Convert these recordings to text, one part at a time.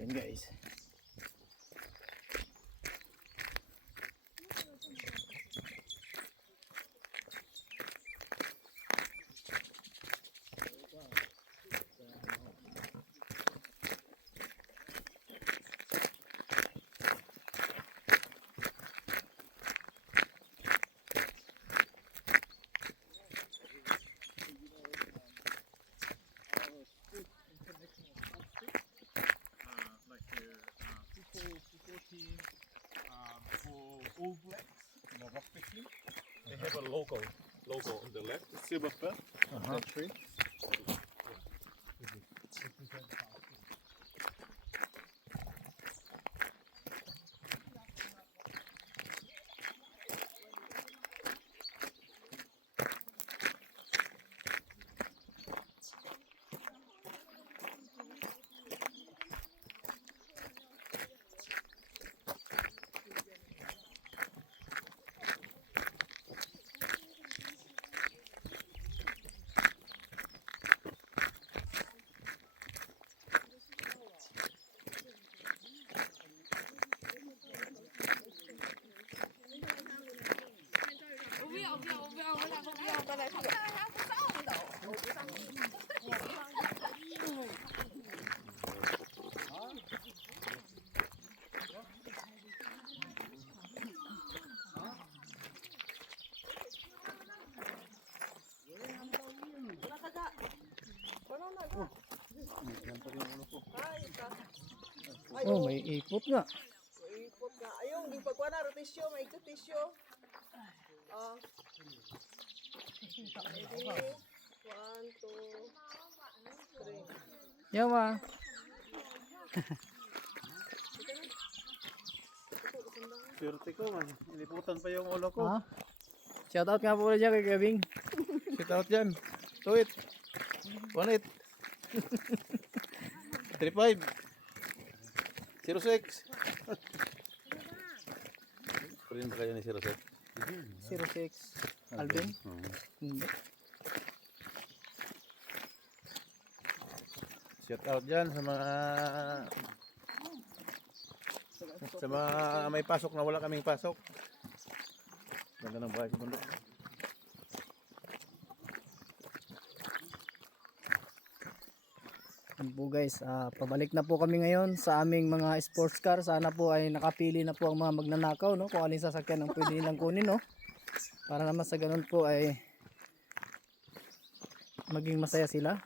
Yan guys. All Blacks, rock fishing. They have a logo on the left, silver fur, that tree. Oh, may ipot nga. Ipot nga. Ayun, di pagkuha na, rotisyo, may tisyo. Oh. Ready? 1, 2, 3. Yawa. Swerte ko man. Iniputan pa yung ulo ko. Ha? Shout out nga po ulit dyan kay Kevin. Sit out dyan. Tuwit. 1-8. 3-5. 06. Kunin ba kayo ni 06? 06. Alvin? Hindi. Shout out dyan sa mga may pasok na wala kaming pasok. Ganda ng bahay sa bundok. Yan po guys, pabalik na po kami ngayon sa aming mga sports car. Sana po ay nakapili na po ang mga magnanakaw, no? Kung alin sasakyan ang pwede nilang kunin, no? Para naman sa ganun po ay maging masaya sila.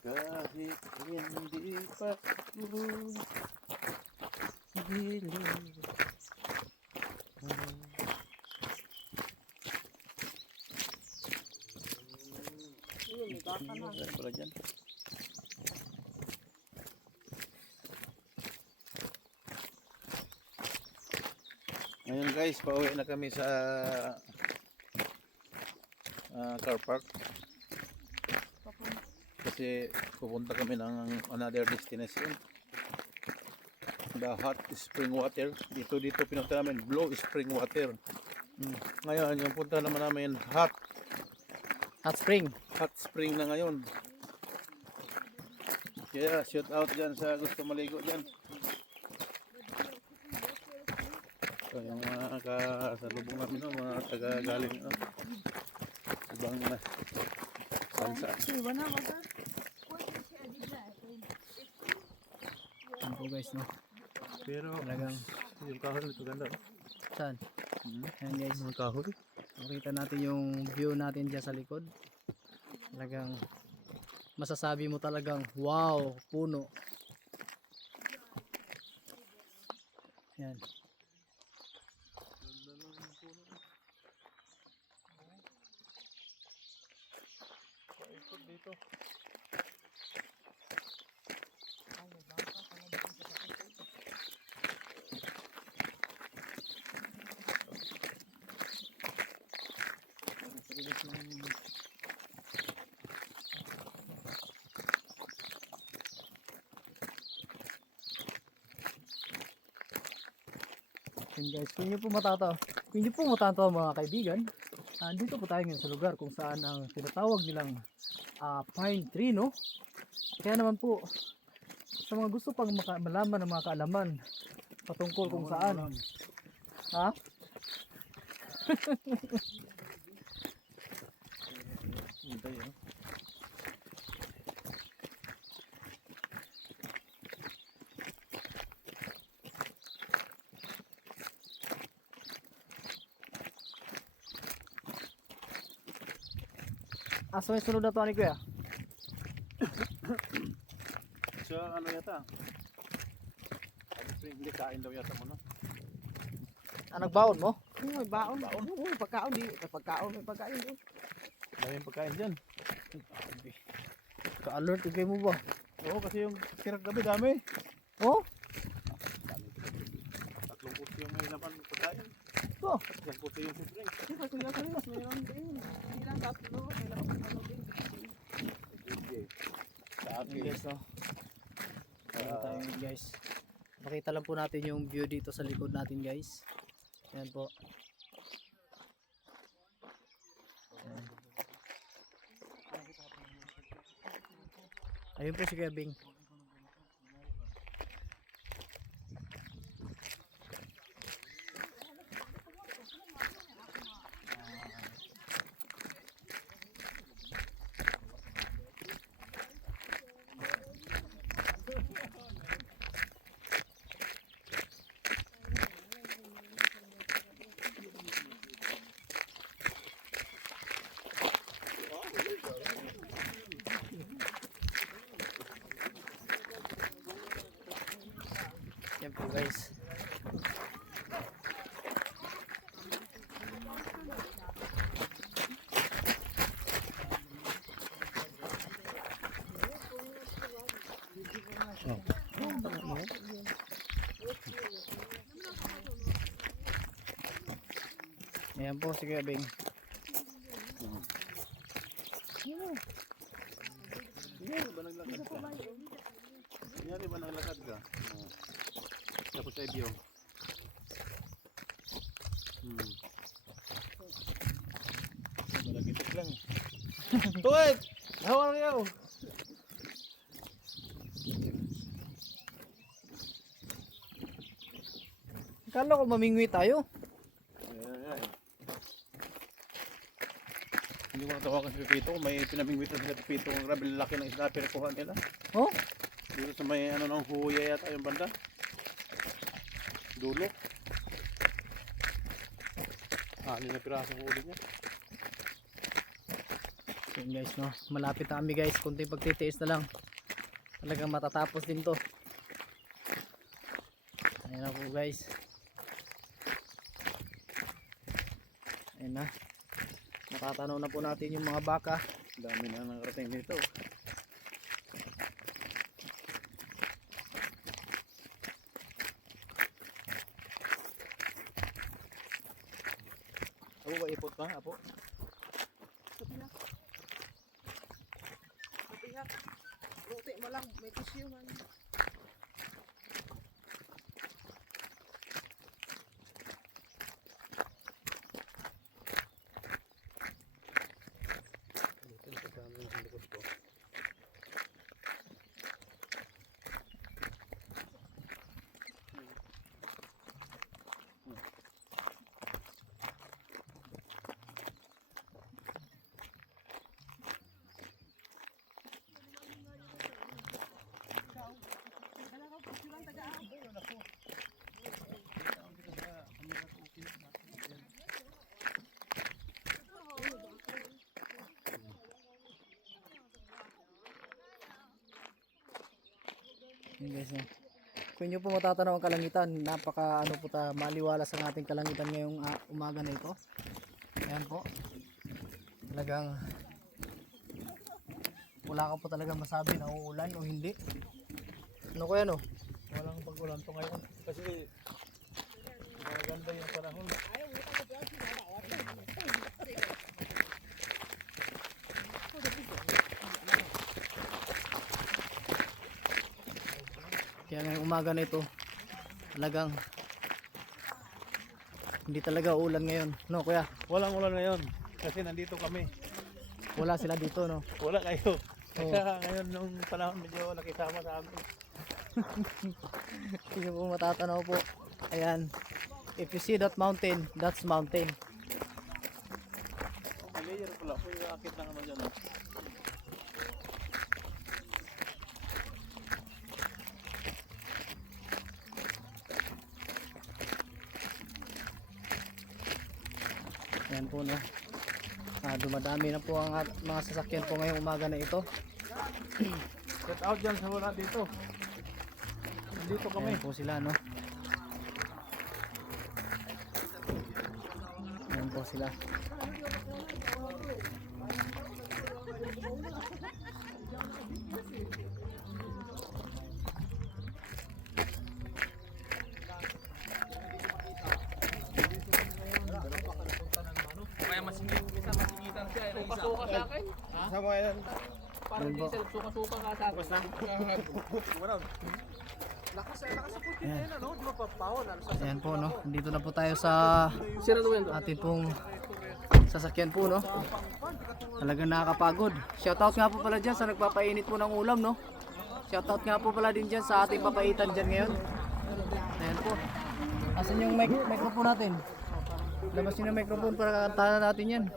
Kahit hindi pa gilid. Ano pala dyan? Ngayon guys, pauwi na kami sa car park. Kasi pupunta kami ng another destination. The hot spring water. Dito pinunta namin Blue Spring Water. Ngayon yung punta naman namin hot Spring. spring na ngayon. Kaya shout out dyan sa gusto maligo dyan. So, yung mga kasalubong namin, mga taga-galing ibang bansa. Yan po guys, no? Pero Talagang, yung kahoy nito ganda. saan? Yan guys, Mga kahoy. makita natin yung view natin dyan sa likod. Talagang masasabi mo talagang wow, puno. Yan. Paikot dito. Yun guys, kung inyo po matataw mga kaibigan, dito po tayo ngayon sa lugar kung saan ang tinatawag nilang pine tree, no? Kaya naman po, sa mga gusto pang malaman ng mga kaalaman patungkol kung saan. Ha? Asa may sunod na to ni kuya? Sa ano yata? Hindi kain daw yata mo, no? Nagbaon mo? May baon. Oo, pagkaon di. Pagkaon, may pagkain doon. Daming pagkain dyan. Ka-alert kayo mo ba? Oo, kasi yung sirak gabi dami. Oh? Tatlong puso yung may laman pagkain. Oh. Isang puso yung sipring. Diba, Kuya Chris, mayroon din. Hindi lang tatlo, may ano din. Sa Yun akin. guys, no? Ayan tayo yun, guys. Makita lang po natin yung view dito sa likod natin guys. Ayan po. Ayan. Ayun po si Kuya Bing. Yan po guys. Ayan po si Kuya Bing. Kunyari ba naglakad ka? Kunyari ba naglakad ka? Tapos sa ibyo. Malagitik lang. Tuwit! How are you? Kala ko mamingwi tayo. Hindi ko natawakan si Pito. May pinamingwit na si Pito. Ang grabe laki ng isda pinakuha nila. Oh? Dito sa may ano ng huya yata yung banda. Dulo. Ano na piraso ng huli niya. Yun guys, no? Malapit na kami guys. Kunting pagtitiis na lang. Talagang matatapos din to. Ayan na po guys. Ayan na. Matatanaw na po natin yung mga baka. Dami na nakarating dito. Ako ba ipot ka? Apo? Sabihan. Rote mo lang, may tissue man. Yun guys, no? Kung nyo po matatanaw ang kalangitan, napaka ano po maliwalas ang ating kalangitan ngayong umaga na ito. Ayan po. Talagang wala ka po talaga masabi na uulan o hindi. Ano kaya no? Walang pag-ulan to ngayon. Kasi maganda yung panahon. Kaya ngayong umaga na ito, talagang Hindi talaga uulan ngayon. No, kuya? Walang ulan ngayon. Kasi nandito kami. Wala sila dito, no? Wala kayo. Oo. Kaya ngayon nung panahon medyo nakisama sa amin. Hindi po matatanaw po. Ayan. If you see that mountain, that's mountain. May layer pala. Pwede akit lang naman dyan. Oh. Ayan po, no? Dumadami na po ang mga sasakyan po ngayong umaga na ito. Get out dyan sa wala dito. Nandito kami. Ayan po sila, no? Ayan po sila. Ayan po. Ayan po, no? Dito na po tayo sa atin pong sasakyan po, no? Talagang nakakapagod. Shoutout nga po pala dyan sa nagpapainit po ng ulam, no? Shoutout nga po pala din dyan sa ating papaitan dyan ngayon. Ayan po. Asan yung microphone natin? Labas nyo ng microphone para kakantahan natin yan.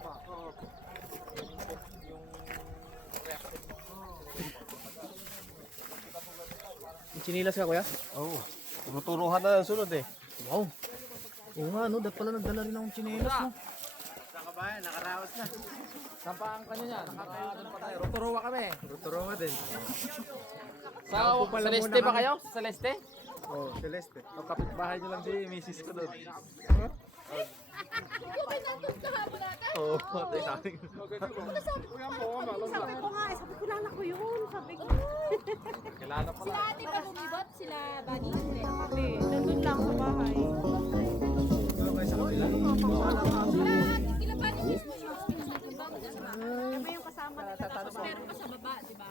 Chinilas ka, kuya? Oo. Tuturuhan na ng sunod eh. Wow. Oo nga, no? Dapat pala nagdala rin akong chinilas, no? Nakabayan, nakaraos na. Sampaan ka niya yan. Nakakaadon pa tayo. Roturowa kami. Rotoroma din. Sa Celeste ba kayo? Sa Celeste? Oh, Celeste. O kapitbahay nyo lang si Mrs. ko doon. Oo, patay sa akin. Sabi ko nga, sabi ko lang ako yun. Sabi ko. Sila ate pa bumibot, sila Bunny. Sabi, nandun lang sa bahay. Sila Bunny mismo yung pinagtimbang dyan sa baba. Kami yung kasama nila. Tapos meron pa sa baba, di ba?